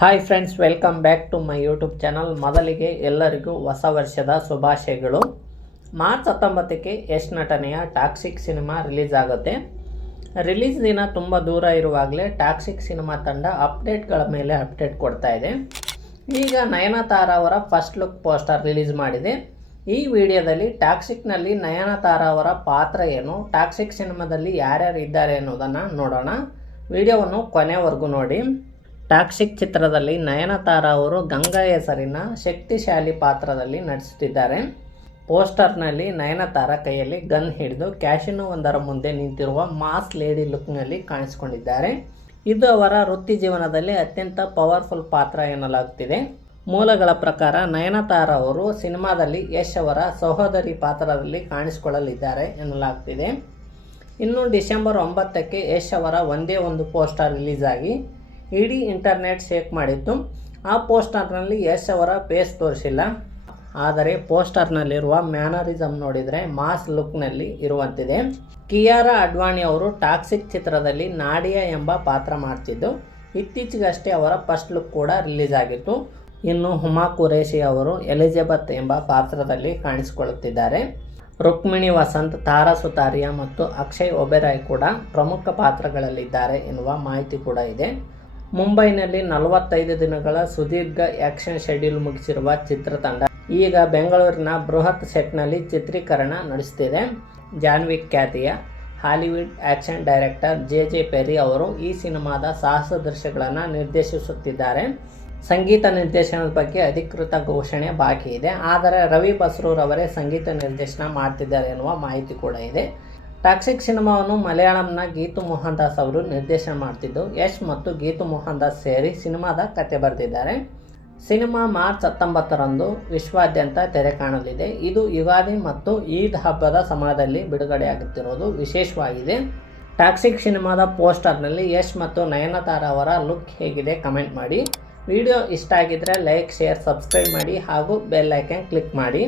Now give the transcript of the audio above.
Hi friends, welcome back to my YouTube channel. ಮೊದಲಿಗೆ ಎಲ್ಲರಿಗೂ ಹೊಸ ವರ್ಷದ ಶುಭಾಶಯಗಳು. ಮಾರ್ಚ್ 19ಕ್ಕೆ ಯಶ್ ನಟನೆಯ ಟಾಕ್ಸಿಕ್ ಸಿನಿಮಾ ರಿಲೀಸ್ ಆಗುತ್ತೆ. ರಿಲೀಸ್ ದಿನ ತುಂಬ ದೂರ ಇರುವಾಗಲೇ ಟಾಕ್ಸಿಕ್ ಸಿನಿಮಾ ತಂಡ ಅಪ್ಡೇಟ್ಗಳ ಮೇಲೆ ಅಪ್ಡೇಟ್ ಕೊಡ್ತಾ ಇದೆ. ಈಗ ನಯನತಾರ ಅವರ ಫಸ್ಟ್ ಲುಕ್ ಪೋಸ್ಟರ್ ರಿಲೀಸ್ ಮಾಡಿದೆ. ಈ ವಿಡಿಯೋದಲ್ಲಿ ಟಾಕ್ಸಿಕ್ನಲ್ಲಿ ನಯನತಾರ ಅವರ ಪಾತ್ರ ಏನು, ಟಾಕ್ಸಿಕ್ ಸಿನಿಮಾದಲ್ಲಿ ಯಾರ್ಯಾರು ಇದ್ದಾರೆ ಅನ್ನೋದನ್ನು ನೋಡೋಣ. ವಿಡಿಯೋವನ್ನು ಕೊನೆವರೆಗೂ ನೋಡಿ. ಟಾಕ್ಸಿಕ್ ಚಿತ್ರದಲ್ಲಿ ನಯನತಾರ ಅವರು ಗಂಗಾ ಹೆಸರಿನ ಶಕ್ತಿಶಾಲಿ ಪಾತ್ರದಲ್ಲಿ ನಟಿಸುತ್ತಿದ್ದಾರೆ. ಪೋಸ್ಟರ್ನಲ್ಲಿ ನಯನತಾರ ಕೈಯಲ್ಲಿ ಗನ್ ಹಿಡಿದು ಕ್ಯಾಸಿನೋವೊಂದರ ಮುಂದೆ ನಿಂತಿರುವ ಮಾಸ್ ಲೇಡಿ ಲುಕ್ನಲ್ಲಿ ಕಾಣಿಸಿಕೊಂಡಿದ್ದಾರೆ. ಇದು ಅವರ ವೃತ್ತಿ ಜೀವನದಲ್ಲಿ ಅತ್ಯಂತ ಪವರ್ಫುಲ್ ಪಾತ್ರ ಎನ್ನಲಾಗುತ್ತಿದೆ. ಮೂಲಗಳ ಪ್ರಕಾರ ನಯನತಾರ ಅವರು ಸಿನಿಮಾದಲ್ಲಿ ಯಶ್ ಅವರ ಸಹೋದರಿ ಪಾತ್ರದಲ್ಲಿ ಕಾಣಿಸಿಕೊಳ್ಳಲಿದ್ದಾರೆ ಎನ್ನಲಾಗುತ್ತಿದೆ. ಇನ್ನು ಡಿಸೆಂಬರ್ 9ಕ್ಕೆ ಯಶ್ ಅವರ ಒಂದೇ ಒಂದು ಪೋಸ್ಟರ್ ರಿಲೀಸ್ ಆಗಿ ಇಡೀ ಇಂಟರ್ನೆಟ್ ಶೇಕ್ ಮಾಡಿತ್ತು. ಆ ಪೋಸ್ಟರ್ನಲ್ಲಿ ಯಶ್ ಅವರ ಫೇಸ್ ತೋರಿಸಿಲ್ಲ, ಆದರೆ ಪೋಸ್ಟರ್ನಲ್ಲಿರುವ ಮ್ಯಾನರಿಸಮ್ ನೋಡಿದರೆ ಮಾಸ್ ಲುಕ್ನಲ್ಲಿ ಇರುವಂತಿದೆ. ಕಿಯಾರಾ ಅಡ್ವಾಣಿ ಅವರು ಟಾಕ್ಸಿಕ್ ಚಿತ್ರದಲ್ಲಿ ನಾಡಿಯಾ ಎಂಬ ಪಾತ್ರ ಮಾಡ್ತಿದ್ದು, ಇತ್ತೀಚೆಗಷ್ಟೇ ಅವರ ಫಸ್ಟ್ ಲುಕ್ ಕೂಡ ರಿಲೀಸ್ ಆಗಿತ್ತು. ಇನ್ನು ಹುಮಾ ಕುರೇಶಿ ಅವರು ಎಲಿಜಬೆತ್ ಎಂಬ ಪಾತ್ರದಲ್ಲಿ ಕಾಣಿಸಿಕೊಳ್ಳುತ್ತಿದ್ದಾರೆ. ರುಕ್ಮಿಣಿ ವಸಂತ್, ತಾರಾ ಸುತಾರಿಯಾ ಮತ್ತು ಅಕ್ಷಯ್ ಒಬೆರಾಯ್ ಕೂಡ ಪ್ರಮುಖ ಪಾತ್ರಗಳಲ್ಲಿದ್ದಾರೆ ಎನ್ನುವ ಮಾಹಿತಿ ಕೂಡ ಇದೆ. ಮುಂಬೈನಲ್ಲಿ 45 ದಿನಗಳ ಸುದೀರ್ಘ ಆ್ಯಕ್ಷನ್ ಶೆಡ್ಯೂಲ್ ಮುಗಿಸಿರುವ ಚಿತ್ರತಂಡ ಈಗ ಬೆಂಗಳೂರಿನ ಬೃಹತ್ ಸೆಟ್ನಲ್ಲಿ ಚಿತ್ರೀಕರಣ ನಡೆಸುತ್ತಿದೆ. ಜಾನ್ವಿಕ್ ಖ್ಯಾತಿಯ Hollywood action director J Perry ಅವರು ಈ ಸಿನಿಮಾದ ಸಾಹಸ ದೃಶ್ಯಗಳನ್ನು ನಿರ್ದೇಶಿಸುತ್ತಿದ್ದಾರೆ. ಸಂಗೀತ ನಿರ್ದೇಶನದ ಬಗ್ಗೆ ಅಧಿಕೃತ ಘೋಷಣೆ ಬಾಕಿ ಇದೆ, ಆದರೆ ರವಿ ಬಸ್ರೂರ್ ಅವರೇ ಸಂಗೀತ ನಿರ್ದೇಶನ ಮಾಡ್ತಿದ್ದಾರೆ ಎನ್ನುವ ಮಾಹಿತಿ ಕೂಡ ಇದೆ. ಟಾಕ್ಸಿಕ್ ಸಿನಿಮಾವನ್ನು ಮಲಯಾಳಂನ ಗೀತು ಮೋಹನ್ ದಾಸ್ ಅವರು ನಿರ್ದೇಶನ ಮಾಡ್ತಿದ್ದು, ಯಶ್ ಮತ್ತು ಗೀತು ಮೋಹನ್ ದಾಸ್ ಸೇರಿ ಸಿನಿಮಾದ ಕತೆ ಬರೆದಿದ್ದಾರೆ. ಸಿನಿಮಾ ಮಾರ್ಚ್ 19ರಂದು ವಿಶ್ವಾದ್ಯಂತ ತೆರೆ ಕಾಣಲಿದೆ. ಇದು ಯುಗಾದಿ ಮತ್ತು ಈದ್ ಹಬ್ಬದ ಸಮಯದಲ್ಲಿ ಬಿಡುಗಡೆಯಾಗುತ್ತಿರುವುದು ವಿಶೇಷವಾಗಿದೆ. ಟಾಕ್ಸಿಕ್ ಸಿನಿಮಾದ ಪೋಸ್ಟರ್ನಲ್ಲಿ ಯಶ್ ಮತ್ತು ನಯನತಾರ ಅವರ ಲುಕ್ ಹೇಗಿದೆ ಕಮೆಂಟ್ ಮಾಡಿ. ವಿಡಿಯೋ ಇಷ್ಟ ಆಗಿದ್ರೆ ಲೈಕ್, ಶೇರ್, ಸಬ್ಸ್ಕ್ರೈಬ್ ಮಾಡಿ ಹಾಗೂ ಬೆಲ್ ಐಕಾನ್ ಕ್ಲಿಕ್ ಮಾಡಿ.